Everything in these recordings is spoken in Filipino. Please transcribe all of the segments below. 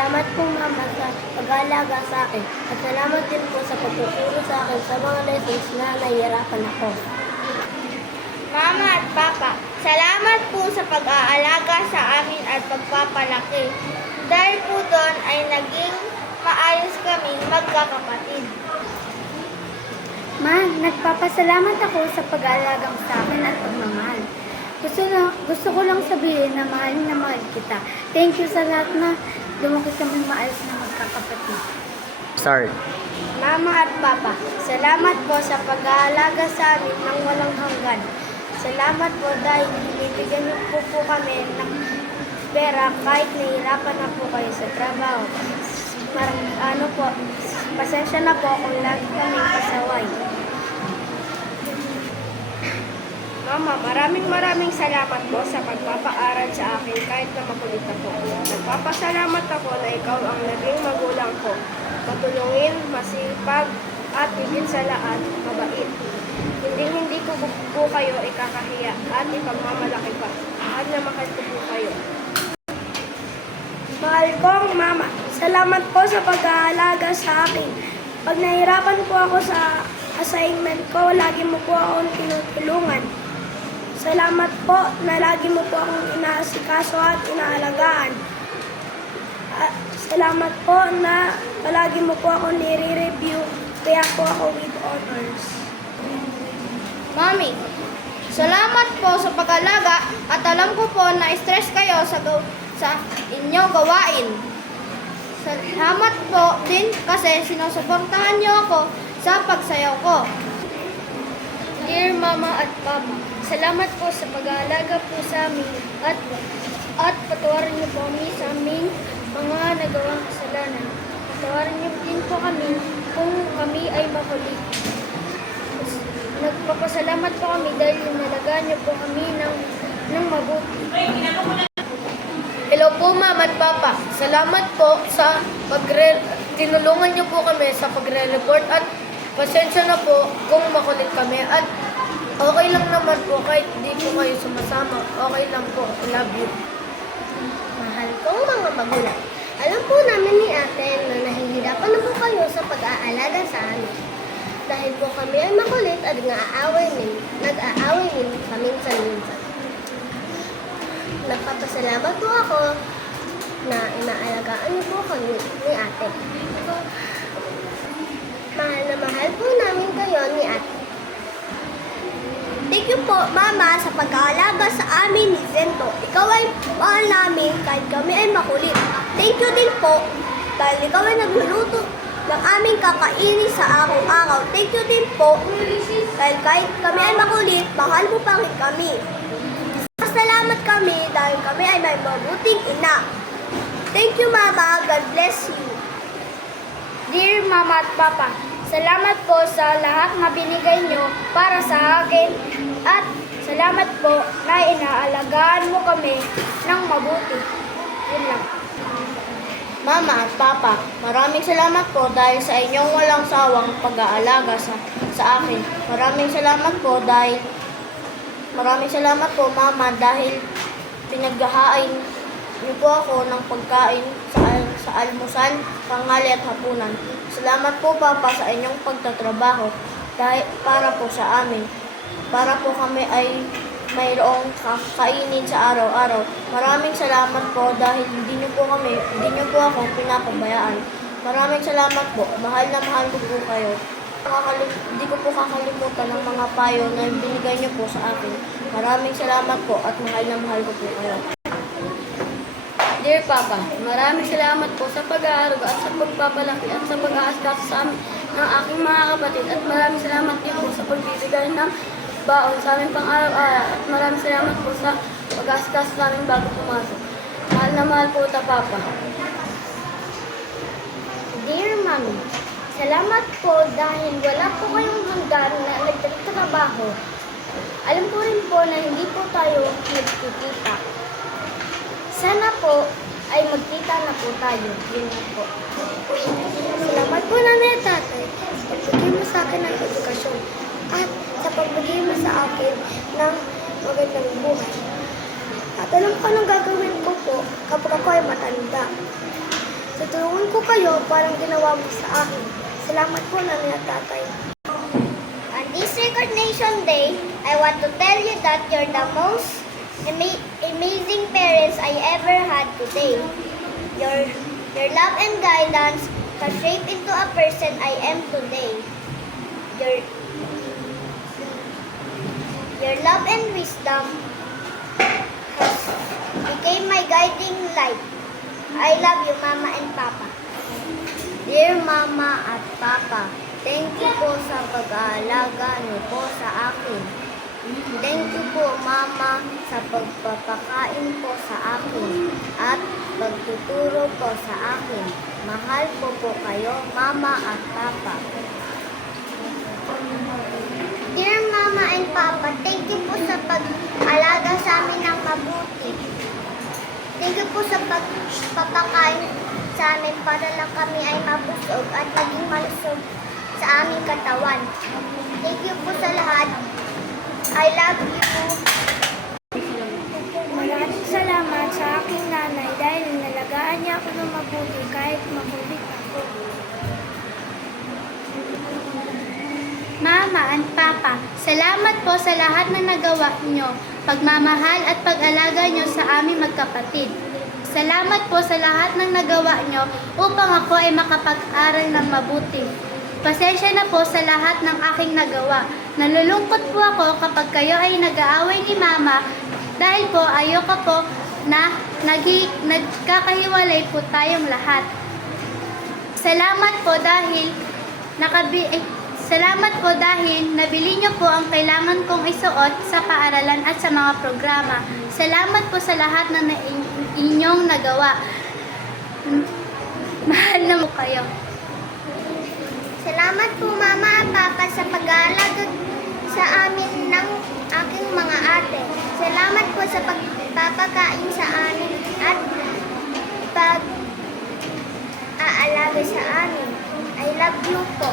Salamat po Mama sa pag-aalaga sa akin. At salamat din po sa pagtuturo sa akin sa mga lessons na nahihirapan ako. Mama at Papa, salamat po sa pag-aalaga sa amin at pagpapalaki. Dahil po doon ay naging maayos kaming magkakapatid. Ma, nagpapasalamat ako sa pag-aalagang sa akin at pagmamahal. Gusto ko lang sabihin na mahal kita. Thank you sa lahat na lumaki kami maayos na magkakapatid. Start. Mama at Papa, salamat po sa pag-aalaga sa amin ng walang hanggan. Salamat po dahil binibigyan niyo po kami ng pera kahit nahihirapan na po kayo sa trabaho. Pasensya na po kung lagi kaming pasaway. Mama, maraming salamat po sa pagpapaaral sa akin kahit na makulit ako. Nagpapasalamat ako na ikaw ang naging magulang ko. Matulungin, masipag, at higit sa lahat, mabait. Hindi ko po kayo ikakahiya at ipagmamalaki pa. At na mahal ko po kayo. Mahal kong Mama, salamat po sa pag-aalaga sa akin. Pag nahirapan po ako sa assignment ko, lagi mo po akong tinutulungan. Salamat po na lagi mo po akong inaasikaso at inaalagaan. At salamat po na palagi mo po akong nire-review, kaya po ako with honors. Mami, salamat po sa pag-alaga at alam ko po na stress kayo sa inyong gawain. Salamat po din kasi sinusuportahan niyo ako sa pagsayaw ko. Dear Mama at Papa, salamat po sa pag-aalaga po sa amin at patawarin niyo po kami sa aming mga nagawang kasalanan. Patawarin niyo din po kami kung kami ay mahuli. Nagpapasalamat po kami dahil nalagaan niyo po kami ng mabuti. Hello po, Mama at Papa. Salamat po sa tinulungan niyo po kami sa pagre-report at pasensya na po kung makulit kami at okay lang naman po kahit hindi po kayo sumasama. Okay lang po. I love you. Mahal kong mga magulang, alam po namin ni ate na nahihirapan na po kayo sa pag-aalaga sa amin. Dahil po kami ay makulit at nag-aaway din paminsan-minsan. Nagpapasalamat po ako na inaalagaan niyo po kami ni ate. Mahal na mahal po namin kayo ni ate. Thank you po, Mama, sa pag-aalaga sa amin ni Zento. Ikaw ay mahal namin kahit kami ay makulit. Thank you din po dahil ikaw ay nagluluto ng aming kakainin sa araw-araw. Thank you din po dahil kahit kami ay makulit, mahal mo pa rin kami. Salamat kami dahil kami ay may mabuting ina. Thank you, Mama. God bless you. Dear Mama at Papa, salamat po sa lahat na binigay niyo para sa akin at salamat po na inaalagaan mo kami ng mabuti. Yun lang. Mama at Papa, maraming salamat po dahil sa inyong walang sawang pag-aalaga sa akin. Maraming salamat po, Mama, dahil pinaghahain niyo po ako ng pagkain sa almusal, tanghali at hapunan. Salamat po, Papa, sa inyong pagtatrabaho dahil para po sa amin. Para po kami ay mayroong kakainin sa araw-araw. Maraming salamat po dahil hindi niyo po ako pinapabayaan. Maraming salamat po. Mahal na mahal ko po kayo. Hindi ko po kakalimutan ng mga payo na binigay niyo po sa akin. Maraming salamat po at mahal na mahal ko po kayo. Dear Papa, maraming salamat po sa pag-aaruga at sa pagpapalaki at sa pag-aasikaso sa amin ng aking mga kapatid. At maraming salamat din po sa pagbibigay ng baon sa amin pang araw-araw. At maraming salamat po sa pag-aasikaso sa amin bago pumasok. Mahal na mahal po ta, Papa. Dear Mommy, salamat po dahil wala po kayong hanggan na nagtatrabaho. Alam ko rin po na hindi po tayo nagkikita. Sana po ay magkita na po tayo. Yun na po. Salamat po nanay at tatay sa pagbigay mo sa akin ng edukasyon at sa pagbigay mo sa akin ng magandang buhay. At alam ko anong gagawin ko po kapag ako ay matanda. Tutulungan ko kayo parang ginawa mo sa akin. Salamat po, Nanay at Tatay. On this Recognition Day, I want to tell you that you're the most amazing parents I ever had today. Your love and guidance has shaped into a person I am today. Your love and wisdom has became my guiding light. I love you, Mama and Papa. Dear Mama at Papa, thank you po sa pag-aalaga niyo po sa akin. Thank you po, Mama, sa pagpapakain po sa akin at pagtuturo po sa akin. Mahal po kayo, Mama at Papa. Dear Mama and Papa, thank you po sa pag-alaga sa amin ng mabuti. Thank you po sa pagpapakain sa amin para lang kami ay mabusog at maging malusog sa aming katawan. Thank you po sa lahat. I love you. Maraming salamat sa aking nanay dahil nalagaan niya ako ng mabuti kahit makulit ako. Mama and Papa, salamat po sa lahat na nagawa niyo, pagmamahal at pag-alaga niyo sa aming magkapatid. Salamat po sa lahat ng nagawa niyo upang ako ay makapag-aral ng mabuti. Pasensya na po sa lahat ng aking nagawa. Nalulungkot po ako kapag kayo ay nag-aaway ni Mama dahil po ayoko po na nagkakahiwalay po tayong lahat. Salamat po dahil nabili niyo po ang kailangan kong isuot sa paaralan at sa mga programa. Salamat po sa lahat na inyong nagawa. Mahal na mo kayo. Salamat po, Mama at Papa, sa pag-aalaga sa amin ng aking mga ate. Salamat po sa pagpapakain sa amin at pag-aalaga sa amin. I love you po.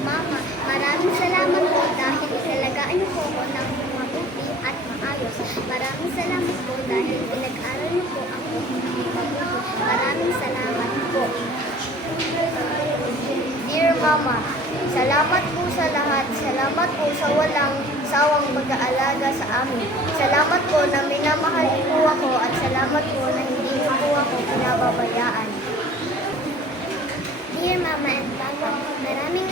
Mama, maraming salamat po dahil inalagaan niyo po ako ng mabuti at maayos. Maraming salamat po dahil pinag-aral niyo po ako ng mabuti. Maraming salamat po. Dear Mama, salamat po sa lahat. Salamat po sa walang sawang pag-aalaga sa amin. Salamat po na minamahal niyo po ako at salamat po na hindi niyo po ako pinababayaan. Dear Mama and Papa, maraming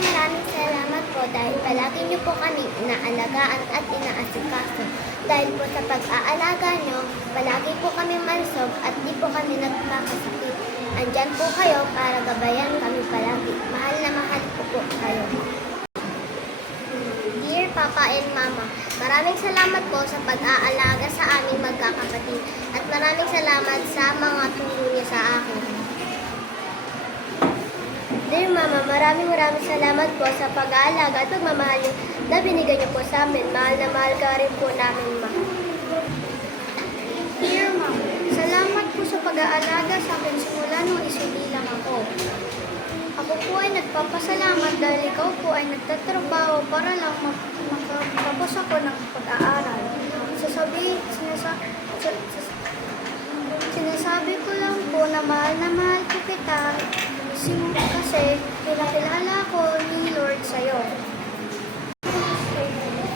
salamat po dahil palagi niyo po kami inaalagaan at inaasikaso. Dahil po sa pag-aalaga niyo, palagi po kami malusog at di po kami nagkakasakit. Andyan po kayo para gabayan kami palagi. Mahal na mahal po kayo. Dear Papa and Mama, maraming salamat po sa pag-aalaga sa aming magkakapatid at maraming salamat sa mga turo niyo sa akin. Dear Mama, maraming salamat po sa pag-aalaga at pagmamahal na binigay niyo po sa amin. Mahal na mahal ka rin po namin, Ma. Dear Mama, salamat po sa pag-aalaga sa akin simula nung isinilang ako. Ako po ay nagpapasalamat dahil ikaw po ay nagtatrabaho para lang makapos ako ng pag-aaral. Sinasabi ko lang po na mahal ko kita kasi kilala ko ni Lord sa'yo.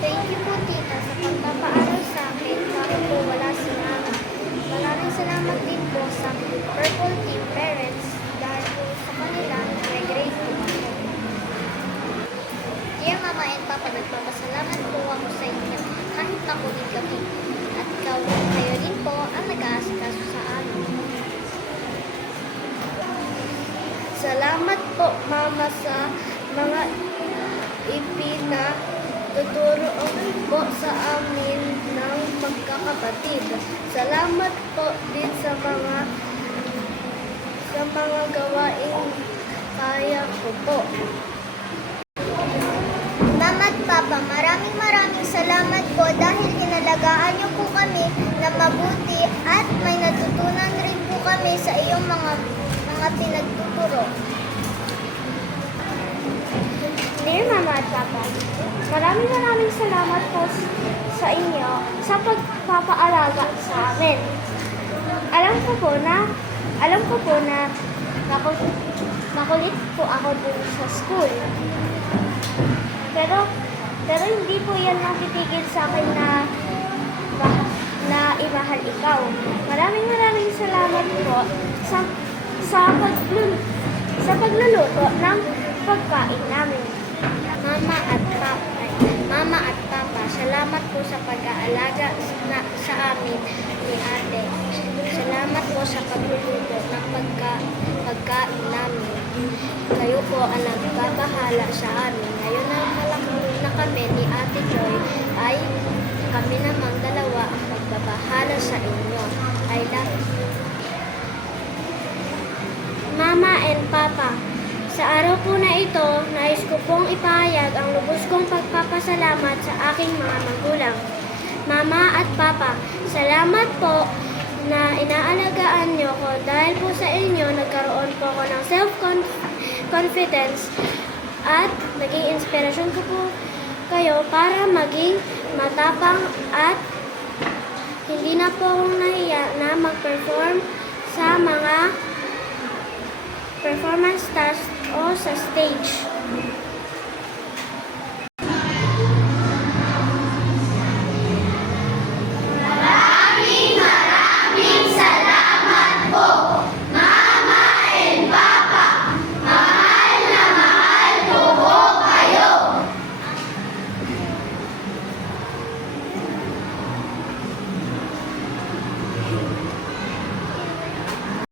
Thank you po, Tita, sa pagpapaaral sa akin kahit po wala si Mama. Maraming salamat din po sa Purple Team Parents dahil po sa kanila nag-grade po ako. Dear Mama and Papa, nagpapasalamat po ako sa inyo kahit nakulit kami. At kayo din po ang nag-aasikaso sa amin. Salamat po, Mama, sa mga ipinatuturo po sa amin ng magkakapatid. Salamat po din sa mga gawaing kaya ko po. Mama at Papa, maraming salamat po dahil inalagaan niyo po kami na mabuti at may natutunan rin po kami sa iyong mga pinagtuturo. Dear Mama at Papa, maraming salamat po sa inyo sa pagpapaalaga sa amin. Alam ko po na Alam ko po na makulit po ako dun sa school. Pero hindi po yan ang titigil sa akin na imahal ikaw. Maraming salamat po sa pagluluto ng pagkain namin. Mama at Papa, salamat po sa pag-aalaga sa amin ni Ate. Salamat po sa pagluluto ng pagkain namin. Kayo po ang nagpapahala sa amin. Ngayon na malaki na kami ni Ate Joy, ay kami namang dalawa ang magpapahala sa inyo. I love you. Mama and Papa, sa araw po na ito, nais ko pong ipahayag ang lubos kong pagpapasalamat sa aking mga magulang. Mama at Papa, salamat po na inaalagaan niyo ko dahil po sa inyo nagkaroon po ako ng self-confidence at naging inspirasyon ko po kayo para maging matapang at hindi na po akong nahiya na mag-perform sa mga performance task o sa stage.